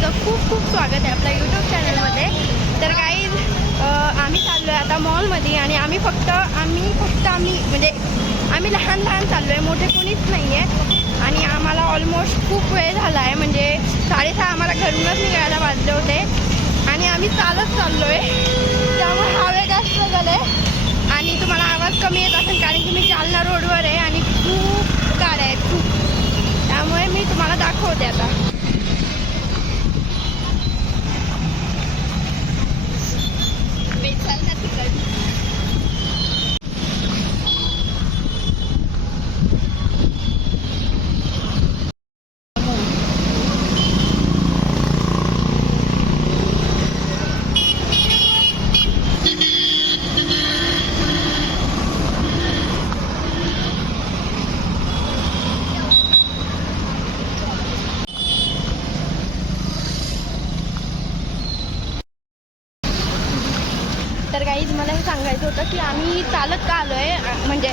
तुमचं खूप खूप स्वागत आहे आपल्या यूट्यूब चॅनलमध्ये तर काही आम्ही चाललो आहे आता मॉलमध्ये आणि आम्ही फक्त आम्ही फक्त आम्ही म्हणजे आम्ही लहान लहान चाललो आहे मोठे कोणीच नाही आहे आणि आम्हाला ऑलमोस्ट खूप वेळ झाला आहे म्हणजे साडेसहा आम्हाला घरूनच निघायला वाजले होते. आणि आम्ही चालत चाललो आहे त्यामुळे हा जास्त स्ट्रगल आहे. आणि तुम्हाला आवाज कमी येत असेल कारण की मी जालना रोडवर आहे आणि खूप गाड्या आहेत खूप. त्यामुळे मी तुम्हाला दाखवते आता. तुम्हाला मला हे सांगायचं होतं की आम्ही चालत का आलो आहे म्हणजे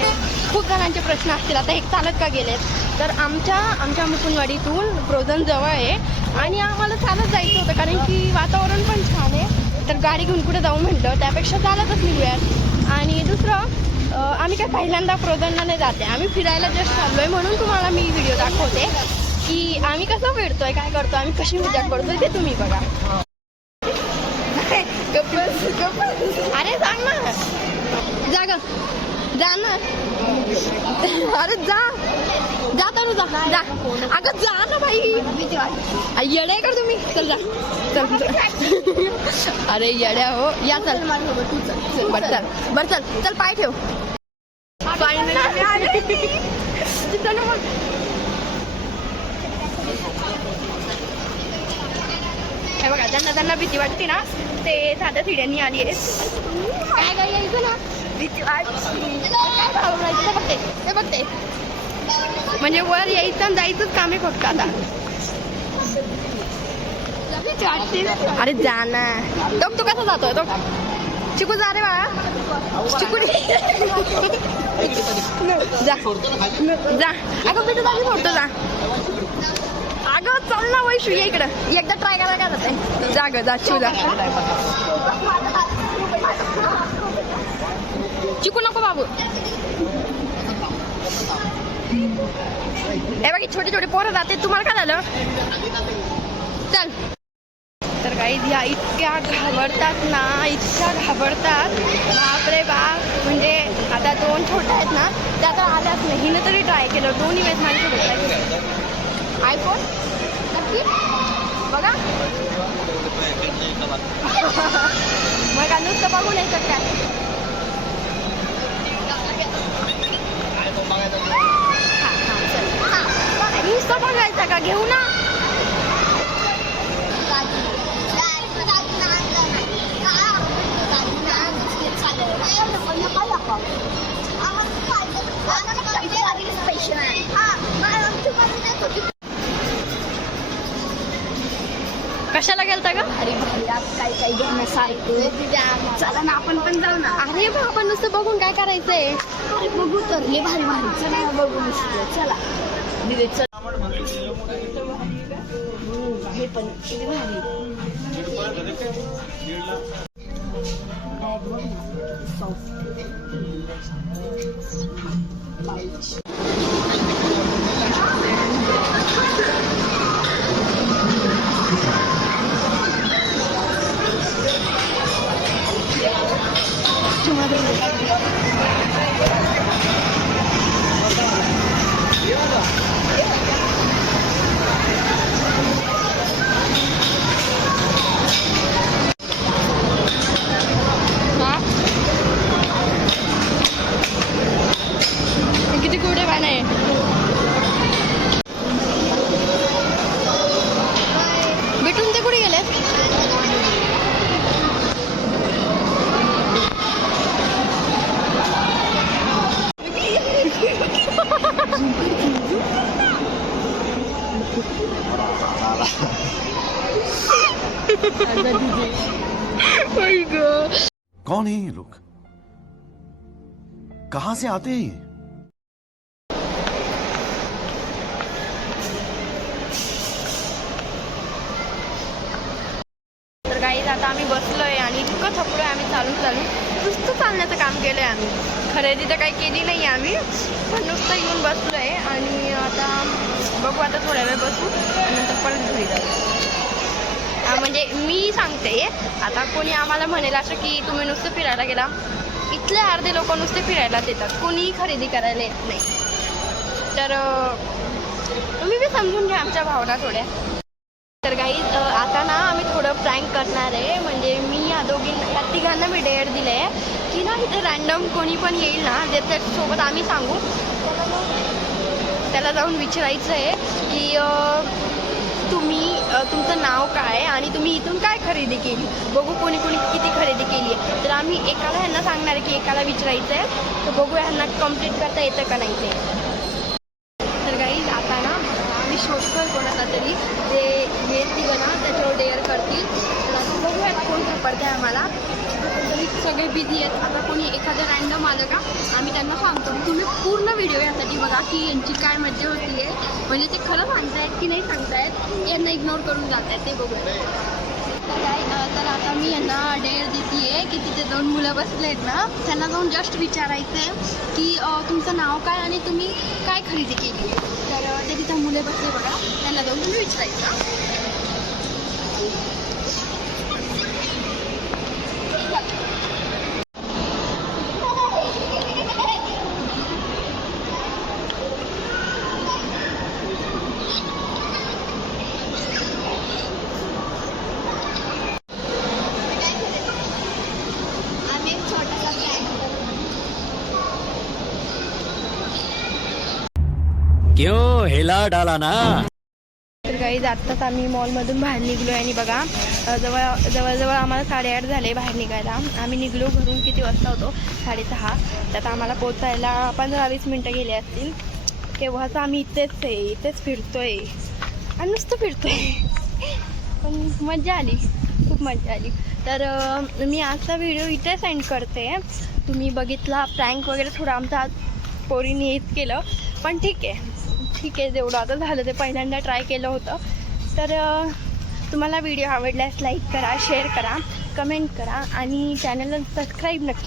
खूप जणांचे प्रश्न असतील. आता एक चालत का गेलेत? तर आमच्या आमच्या मुकुंदवाडीतून फ्रोझन जवळ आहे. आणि आम्हाला चालत जायचं होतं कारण की वातावरण पण छान आहे. तर गाडी घेऊन कुठे जाऊ म्हटलं त्यापेक्षा चालतच निघूयात. आणि दुसरं आम्ही काय पहिल्यांदा फ्रोझनला नाही जाते. आम्ही फिरायला जस्ट चाललो आहे म्हणून तुम्हाला मी व्हिडिओ दाखवते. की आम्ही कसं फिरतोय काय करतो आम्ही कशी मजा करतोय ते तुम्ही बघा. अरे सांग ना. जा ग. जा ना. अरे जा. जा तर जा. जा. अगं जा ना बाई. येडे आहे का तुम्ही? चल जा. चल चल. अरे येड्या हो. या चल. बर चल. बर चल. चल पाय ठेव Finally. तिथं ना मग. हे भीती वाटते ना ते दादा थिड्यांनी आली आहे काय काय यायचं ना भीती वाटते. बघते ते. बघते म्हणजे वर यायचं आणि जायचंच काम आहे फक्त आता. अरे जा ना. तो तू कसा जातोय? तो चिकू जा रे बाळा. चिकू जा. जा. अगं मी तुला सोडतो जा. अगं चल ना वैशू ये इकडं. एकदा ट्राय करायला काय जाते जा ग जा चिव जा. चिकू नको बाबू. हे बघ छोटे छोटे पोरं जाते तुम्हाला काय झालं? चल. तर काही या इतक्या घाबरतात ना इतक्या घाबरतात. बापरे बाप. म्हणजे आता दोन छोट्या आहेत ना त्या तर आल्याच नाही. हिनं तरी ट्राय केलं. दोन्ही वेळेस माझ्यासोबत आयफोन नक्की? बघा. मग का नुसतं बघून यायचं काय हा, हा, चल. हा, नुसतं बघायचं का? घेऊ ना कशाला गेलता का अरे भाई आज काय घेण्यासारखं. चला ना आपण पण जाऊ ना. अरे बा आपण नुसतं बघून काय करायचंय? अरे बघू तर लय भारी भारी. चला बघू नुसतं. चल. हे पण किती भारी. हा। किती कुठे पान कौन है ये लोग? कहा से आते हैं ये? तर आता आम्ही बसलोय आणि इतकं थकलोय आम्ही चालून चालून. नुसतं चालण्याचं काम केलंय आम्ही. खरेदी तर काही केली नाही आम्ही पण नुसतं येऊन बसलोय आणि आता बघू आता थोड्या वेळ बसू म्हणजे मी सांगते आता कोणी आम्हाला म्हणेल असं की तुम्ही नुसतं फिरायला गेला इथले अर्धे लोक नुसते फिरायलाच येतात कोणीही खरेदी करायला येत नाही. तर तुम्ही बी समजून घ्या आमच्या भावना थोड्या. तर काही आता ना आम्ही थोडं प्रँक करणार आहे म्हणजे मी या दोघींना तिघांना मी डेअर दिलं आहे की ना इथे रॅन्डम कोणी पण येईल ना त्याच्यासोबत आम्ही सांगू त्याला जाऊन- विचारायचं आहे की तुम्ही तुमचं नाव काय आणि तुम्ही इथून काय खरेदी केली? बघू कोणी कोणी किती खरेदी केली आहे. तर आम्ही एकाला ह्यांना सांगणार आहे की एकाला विचारायचं आहे तर बघू ह्यांना कंप्लीट करता येतं का नाही ते तर काही आता ना आम्ही शोधतोय कोणाला तरी ते हे तिघं ना त्याच्यावर डेअर करतील तर आता बघूयात कोण सापडते आम्हाला तरी सगळे बिझी आहेत आता कोणी एखादं रँडम आलं का आम्ही त्यांना सांगतो. तुम्ही पूर्ण व्हिडिओ यासाठी बघा की यांची काय मज्जा होती आहे. म्हणजे ते खरं सांगतायत की नाही सांगतायत यांना इग्नोर करून जात आहेत ते बघूया. तर काय तर आता मी यांना डेअर देते आहे की तिथे दोन मुलं बसले आहेत ना त्यांना जाऊन जस्ट विचारायचं आहे की तुमचं नाव काय आणि तुम्ही काय खरेदी केली तर ते तिथं मुले बसले बघा. त्यांना जाऊन तुम्ही विचारायचं आम्ही एक छोटासा प्लॅन क्यों हिला डाला ना? तर काही आत्ताच आम्ही मॉलमधून बाहेर निघलो आणि बघा जवळ जवळजवळ आम्हाला साडेआठ झाले बाहेर निघायला. आम्ही निघलो घरून किती वाजता होतो? साडेसहा. त्यात आम्हाला पोचायला पंधरा वीस मिनटं गेले असतील. तेव्हाच आम्ही इथेच आहे इथेच फिरतोय. आणि नुसतं फिरतोय. पण मजा आली. खूप मजा आली. तर मी आजचा व्हिडिओ इथे सेंड करते. तुम्ही बघितला प्रँक वगैरे थोडा आमचा आज पोरीने हेच केलं. पण ठीक आहे. ठीक आहे जेवढं आता झालं ते पहिल्यांदा ट्राय केलं होतं. तर तुम्हाला व्हिडिओ आवडल्यास लाईक करा शेअर करा कमेंट करा आणि चॅनलला सबस्क्राईब नक्की